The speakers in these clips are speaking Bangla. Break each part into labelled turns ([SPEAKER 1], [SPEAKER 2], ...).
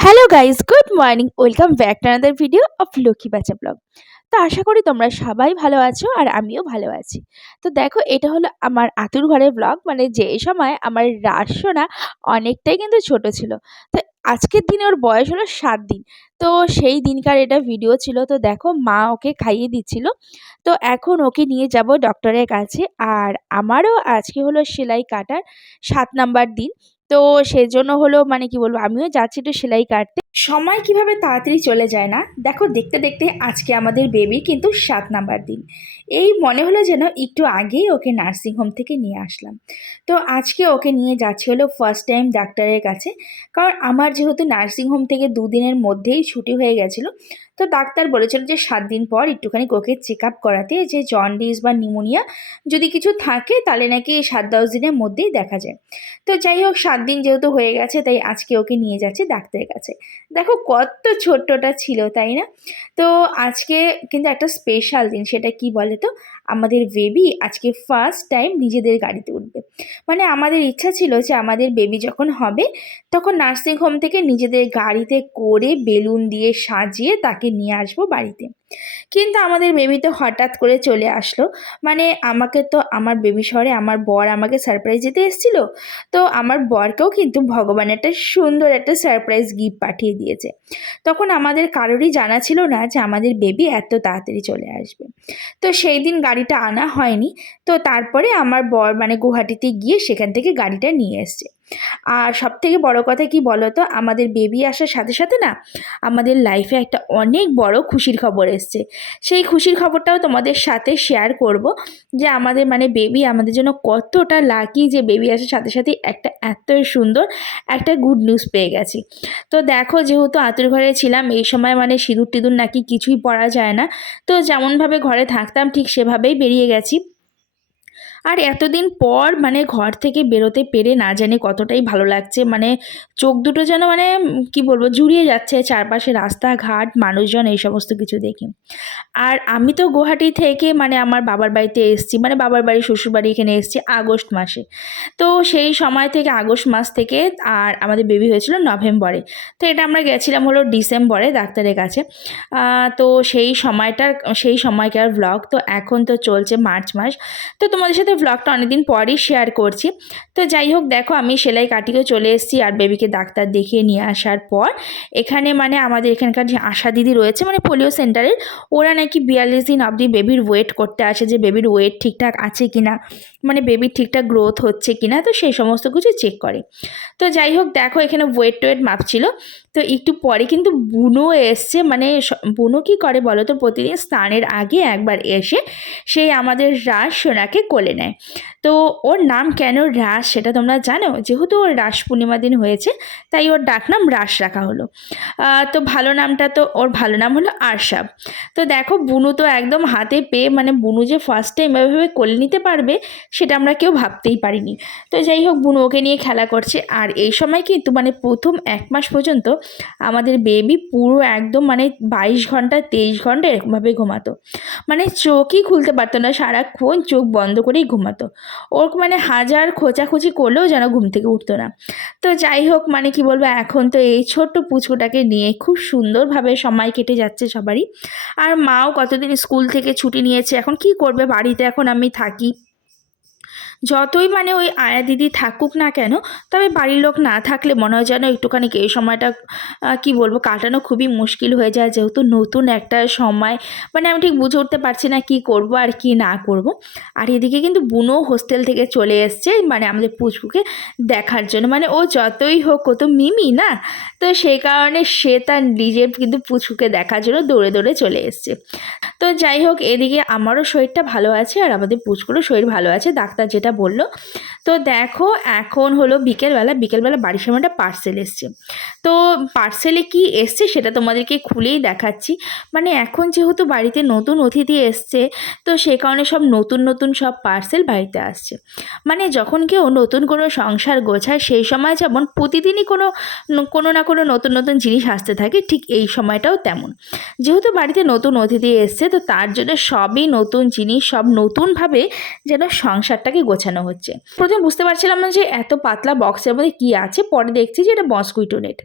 [SPEAKER 1] Hello guys good morning welcome back to another video of Lakshmi বাচ্চা ব্লগ তো আশা করি তোমরা সবাই ভালো আছো আর আমিও ভালো আছি। তো দেখো, এটা হলো আমার আতুর ঘরের ব্লগ মানে যে সময় আমার রাসনা অনেকটাই কিন্তু ছোট ছিল। তো আজকের দিনে ওর বয়স হলো সাত দিন। তো সেই দিনকার এটা ভিডিও ছিল। তো দেখো, মা ওকে খাইয়ে দিচ্ছিল। তো এখন ওকে নিয়ে যাব ডক্টরের কাছে। আর আমারও আজকে হলো সেলাই কাটার সাত নাম্বার দিন। তো সেজন্য হলো মানে কি বলব, আমিও যাচ্ছি একটু সেলাই কাটতে। সময় কীভাবে তাড়াতাড়ি চলে যায় না? দেখো, দেখতে দেখতে আজকে আমাদের বেবির কিন্তু সাত নাম্বার দিন। এই মনে হলো যেন একটু আগেই ওকে নার্সিংহোম থেকে নিয়ে আসলাম। তো আজকে ওকে নিয়ে যাচ্ছি হলো ফার্স্ট টাইম ডাক্তারের কাছে। কারণ আমার যেহেতু নার্সিংহোম থেকে দুদিনের মধ্যেই ছুটি হয়ে গেছিল তো ডাক্তার বলেছিল যে সাত দিন পর একটুখানি ওকে চেক আপ করাতে যে জন্ডিস বা নিউমোনিয়া যদি কিছু থাকে, তাহলে নাকি সাত দশ দিনের মধ্যেই দেখা যায়। তো যাই হোক, সাত দিন যেহেতু হয়ে গেছে, তাই আজকে ওকে নিয়ে যাচ্ছে ডাক্তারের কাছে। দেখো কত ছোট্টটা ছিল, তাই না? তো আজকে কিন্তু একটা স্পেশাল দিন, সেটা কি বলে তো আমাদের বেবি আজকে ফার্স্ট টাইম নিজেদের গাড়িতে উঠবে। মানে আমাদের ইচ্ছা ছিল যে আমাদের বেবি যখন হবে, তখন নার্সিং হোম থেকে নিজেদের গাড়িতে করে বেলুন দিয়ে সাজিয়ে তাকে নিয়ে আসব বাড়িতে। কিন্তু আমাদের বেবি তো হঠাৎ করে চলে আসলো। মানে আমাকে তো আমার বেবি শহরে আমার বর আমাকে সারপ্রাইজ দিতে এসেছিল। তো আমার বরকেও কিন্তু ভগবান একটা সুন্দর একটা সারপ্রাইজ গিফট পাঠিয়ে দিয়েছে। তখন আমাদের কারোরই জানা ছিল না যে আমাদের বেবি এত তাড়াতাড়ি চলে আসবে। তো সেই দিন গাড়িটা আনা হয়নি। তো তারপরে আমার বর মানে গুয়াহাটিতে গিয়ে সেখান থেকে গাড়িটা নিয়ে এসছে। আর সব থেকে বড় কথা কি বলো তো আমাদের বেবি আসার সাথে সাথে না আমাদের লাইফে একটা অনেক বড় খুশির খবর এসছে। সেই খুশির খবরটাও তোমাদের সাথে শেয়ার করব যে আমাদের মানে বেবি আমাদের জন্য কতটা লাকি যে বেবি আসার সাথে সাথে একটা এত সুন্দর একটা গুড নিউজ পেয়ে গেছি। তো দেখো যেহেতু আতুর ঘরে ছিলাম, এই সময় মানে সিঁদুর টিঁদুর নাকি কিছুই পরা যায় না। তো যেমনভাবে ঘরে থাকতাম ঠিক সেভাবেই বেরিয়ে গেছি। আর এতদিন পর মানে ঘর থেকে বেরোতে পেরে না জানি কতটাই ভালো লাগছে। মানে চোখ দুটো যেন মানে কি বলব, জুড়িয়ে যাচ্ছে চারপাশে রাস্তাঘাট, মানুষজন এই সমস্ত কিছু দেখি। আর আমি তো গুয়াহাটি থেকে মানে আমার বাবার বাড়িতে এসেছি মানে বাবার বাড়ি শ্বশুর বাড়ি এখানে এসেছি আগস্ট মাসে। তো সেই সময় থেকে, আগস্ট মাস থেকে, আর আমাদের বেবি হয়েছিল নভেম্বরে। তো এটা আমরা গেছিলাম হলো ডিসেম্বরে ডাক্তারের কাছে। তো সেই সময়টার, সেই সময়কার ব্লগ তো এখন তো চলছে মার্চ মাস। তো তোমাদের সাথে ব্লগটা অনেকদিন পরই শেয়ার করছি। তো যাই হোক, দেখো আমি সেলাই কাটিয়েও চলে এসেছি আর বেবিকে ডাক্তার দেখিয়ে নিয়ে আসার পর। এখানে মানে আমাদের এখানকার যে আশা দিদি রয়েছে মানে পোলিও সেন্টারের ওরা নাকি বিয়াল্লিশ দিন অবধি বেবির ওয়েট করতে আসে যে বেবির ওয়েট ঠিকঠাক আছে কি না মানে বেবির ঠিকঠাক গ্রোথ হচ্ছে কি না তো সেই সমস্ত কিছু চেক করে। তো যাই হোক, দেখো এখানে ওয়েট টোয়েট মাপছিল। তো একটু পরে কিন্তু বুনো এসছে। মানে বুনো কি করে বলো তো? প্রতিদিন স্নানের আগে একবার এসে সেই আমাদের রাস সোনাকে কোলে নেয়। তো ওর নাম কেন রাস সেটা তোমরা জানো? যেহেতু ওর রাস পূর্ণিমা দিন হয়েছে, তাই ওর ডাক নাম রাস রাখা হলো। তো ভালো নামটা তো, ওর ভালো নাম হলো আরশাব। তো দেখো, বুনু তো একদম হাতে পেয়ে মানে বুনু যে ফার্স্ট টাইম এভাবে কোলে নিতে পারবে, সেটা আমরা কেউ ভাবতেই পারিনি। তো যাই হোক, বুনু ওকে নিয়ে খেলা করছে। আর এই সময় কিন্তু মানে প্রথম এক মাস পর্যন্ত আমাদের বেবি পুরো একদম মানে বাইশ ঘণ্টা, তেইশ ঘণ্টা এরকমভাবে ঘুমাতো। মানে চোখই খুলতে পারতো না, সারাক্ষণ চোখ বন্ধ করেই ঘুমাতো। ওর মানে হাজার খোঁচাখুচি করলেও যেন ঘুম থেকে উঠতো না। তো যাই হোক মানে কি বলব, এখন তো এই ছোট্ট পুচকুটাকে নিয়ে খুব সুন্দরভাবে সময় কেটে যাচ্ছে সবারই। আর মাও কতদিন স্কুল থেকে ছুটি নিয়েছে, এখন কি করবে? বাড়িতে এখন আমি থাকি। যতই মানে ওই আয়া দিদি থাকুক না কেন, তবে বাড়ির লোক না থাকলে মনে হয় যেন একটুখানি এই সময়টা কি বলব, কাটানো খুবই মুশকিল হয়ে যায় যেহেতু নতুন একটা সময়। মানে আমি ঠিক বুঝে উঠতে পারছি না কি করব আর কি না করব। আর এদিকে কিন্তু বুনো হোস্টেল থেকে চলে এসছে মানে আমাদের পুচকুকে দেখার জন্য। মানে ও যতই হোক, ও তো মিমি না? তো সেই কারণে সে তার নিজের কিন্তু পুচকুকে দেখার জন্য দৌড়ে দৌড়ে চলে এসছে। তো যাই হোক, এদিকে আমারও শরীরটা ভালো আছে আর আমাদের পুচকুরও শরীর ভালো আছে। ডাক্তার যেটা যেটা বলল। তো দেখো, এখন হলো বিকেলবেলা বিকেলবেলা বাড়ির সময় একটা পার্সেল এসছে। তো পার্সেলে কি এসছে সেটা তোমাদেরকে খুলেই দেখাচ্ছি। মানে এখন যেহেতু বাড়িতে নতুন অতিথি এসছে, তো সে কারণে সব নতুন নতুন সব পার্সেল বাড়িতে আসছে। মানে যখন কেউ নতুন কোনো সংসার গোছায়, সেই সময় যেমন প্রতিদিনই কোনো কোনো না কোনো নতুন নতুন জিনিস আসতে থাকে, ঠিক এই সময়টাও তেমন। যেহেতু বাড়িতে নতুন অতিথি এসছে, তো তার জন্য সবই নতুন জিনিস, সব নতুনভাবে যেন সংসারটাকে গোছ গোছানো হচ্ছে। প্রথমে বুঝতে পারছিলাম না যে এত পাতলা বক্সের মধ্যে কী আছে, পরে দেখছি যে এটা মসকুইটো নেট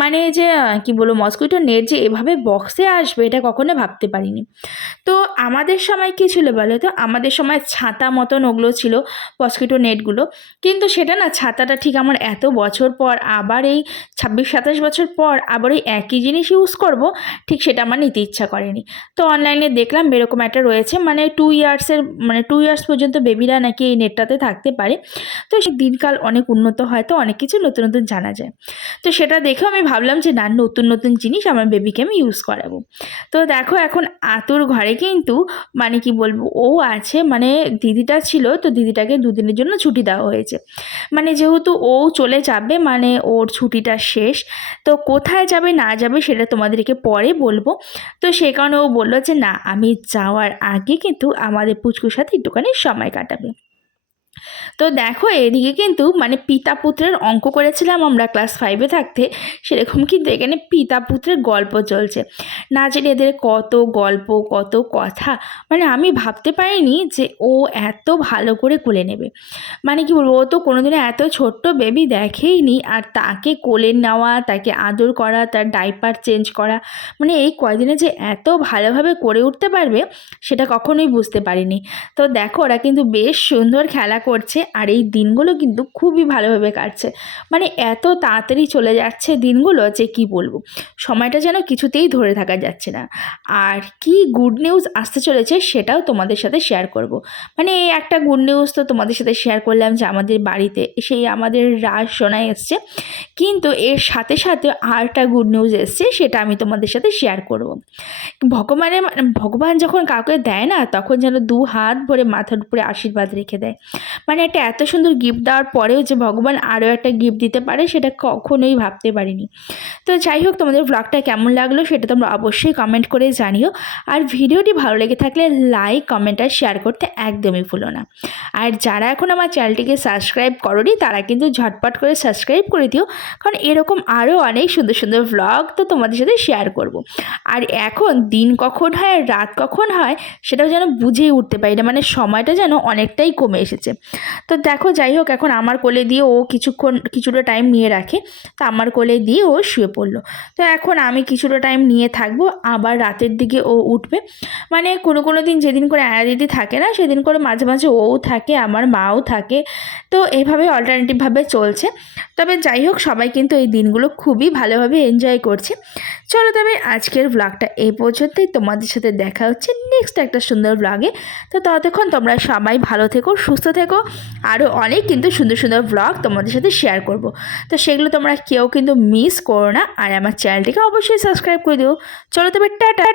[SPEAKER 1] মানে যে, কি বলব মসকুইটো নেট যে এভাবে বক্সে আসবে, এটা কখনো ভাবতে পারিনি। তো আমাদের সময় কী ছিল বলো তো? আমাদের সময় ছাতা মতন ওগুলো ছিল মসকিটো নেটগুলো কিন্তু সেটা না, ছাতাটা ঠিক আমার এত বছর পর, আবার এই ছাব্বিশ, সাতাশ বছর পর, আবার ওই একই জিনিস ইউজ করব, ঠিক সেটা আমার নিতে ইচ্ছা করেনি। তো অনলাইনে দেখলাম এরকম একটা রয়েছে মানে টু ইয়ার্সের মানে টু ইয়ার্স পর্যন্ত বেবিরা নাকি এই নেটটাতে থাকতে পারে। তো সে দিনকাল অনেক উন্নত হয়, তো অনেক কিছু নতুন নতুন জানা যায়। তো সেটা দেখেও আমি ভাবলাম যে, না, নতুন নতুন জিনিস আমার বেবিকে আমি ইউজ করাবো। তো দেখো, এখন আতুর ঘরে কিন্তু মানে কি বলব, ও আছে মানে দিদিটা ছিল, তো দিদিটাকে দুদিনের জন্য ছুটি দেওয়া হয়েছে। মানে যেহেতু ও চলে যাবে মানে ওর ছুটিটা শেষ, তো কোথায় যাবে, না যাবে সেটা তোমাদেরকে পরে বলব। তো সে কারণে ও বলল যে, না, আমি যাওয়ার আগে কিন্তু আমাদের পুচকুর সাথে একটুখানি সময় কাটাবে। তো দেখো, এদিকে কিন্তু মানে পিতা পুত্রের অঙ্ক করেছিলাম আমরা ক্লাস ফাইভে থাকতে, সেরকম কিন্তু এখানে পিতা পুত্রের গল্প চলছে। না জানি এদের কত গল্প, কত কথা মানে আমি ভাবতে পারিনি যে ও এত ভালো করে কোলে নেবে। মানে কি বলব, ও তো কোনোদিনও এত ছোট্ট বেবি দেখেইনি, আর তাকে কোলে নেওয়া, তাকে আদর করা, তার ডাইপার চেঞ্জ করা মানে এই কয়দিনে যে এত ভালোভাবে করে উঠতে পারবে, সেটা কখনোই বুঝতে পারিনি। তো দেখো, ওরা কিন্তু বেশ সুন্দর খেলা করছে আর এই দিনগুলো কিন্তু খুবই ভালোভাবে কাটছে মানে এত তাড়াতাড়ি চলে যাচ্ছে দিনগুলো যে কি বলব সময়টা যেন কিছুতেই ধরে থাকা যাচ্ছে না আর কি গুড নিউজ আসতে চলেছে সেটাও তোমাদের সাথে শেয়ার করব। মানে একটা গুড নিউজ তো তোমাদের সাথে শেয়ার করলাম যে আমাদের বাড়িতে সেই আমাদের রাজ শোনায় এসছে কিন্তু এর সাথে সাথে আরেকটা গুড নিউজ এসছে সেটা আমি তোমাদের সাথে শেয়ার করব। ভগবানের ভগবান যখন কাউকে দেয় না, তখন যেন দু হাত ভরে মাথার উপরে আশীর্বাদ রেখে দেয়। মানে একটা এত সুন্দর গিফট দেওয়ার পরেও যে ভগবান আরও একটা গিফট দিতে পারে, সেটা কখনোই ভাবতে পারিনি। তো যাই হোক, তোমাদের ব্লগটা কেমন লাগল সেটা তোমরা অবশ্যই কমেন্ট করে জানিও। আর ভিডিওটি ভালো লেগে থাকলে লাইক কমেন্ট আর শেয়ার করতে একদমই ভুলো না। আর যারা এখন আমার চ্যানেলটিকে সাবস্ক্রাইব করোনি, তারা কিন্তু ঝটপট করে সাবস্ক্রাইব করে দিও, কারণ এরকম আরও অনেক সুন্দর সুন্দর ব্লগ তো তোমাদের সাথে শেয়ার করব। আর এখন দিন কখন হয় আর রাত কখন হয় সেটাও যেন বুঝেই উঠতে পারি না। মানে সময়টা যেন অনেকটাই কমে এসেছে। তো দেখো যাই হোক, এখন আমার কোলে দিয়ে ও কিছুক্ষণ, কিছুটা টাইম নিয়ে রাখে। তো আমার কোলে দিয়ে ও শুয়ে পড়ল। তো এখন আমি কিছুটা টাইম নিয়ে থাকব, আবার রাতের দিকে ও উঠবে। মানে কোনো কোনো দিন যেদিন করে আয়া দিদি থাকে না, সেদিন করে মাঝে মাঝে ওও থাকে, আমার মাও থাকে। তো এভাবে অল্টারনেটিভভাবে চলছে। তবে যাই হোক, সবাই কিন্তু এই দিনগুলো খুবই ভালোভাবে এনজয় করছে। চলো তবে আজকের ব্লগটা এই পর্যন্তই তোমাদের সাথে দেখা হচ্ছে নেক্সট একটা সুন্দর ব্লগে তো ততক্ষণ তোমরা সবাই ভালো থেকো, সুস্থ থেকো। আরও অনেক কিন্তু সুন্দর সুন্দর ব্লগ তোমাদের সাথে শেয়ার করব। তো সেগুলো তোমরা কেউ কিন্তু মিস করো না। আর আমার চ্যানেলটিকে অবশ্যই সাবস্ক্রাইব করে দিও। চলো তবে টাটা।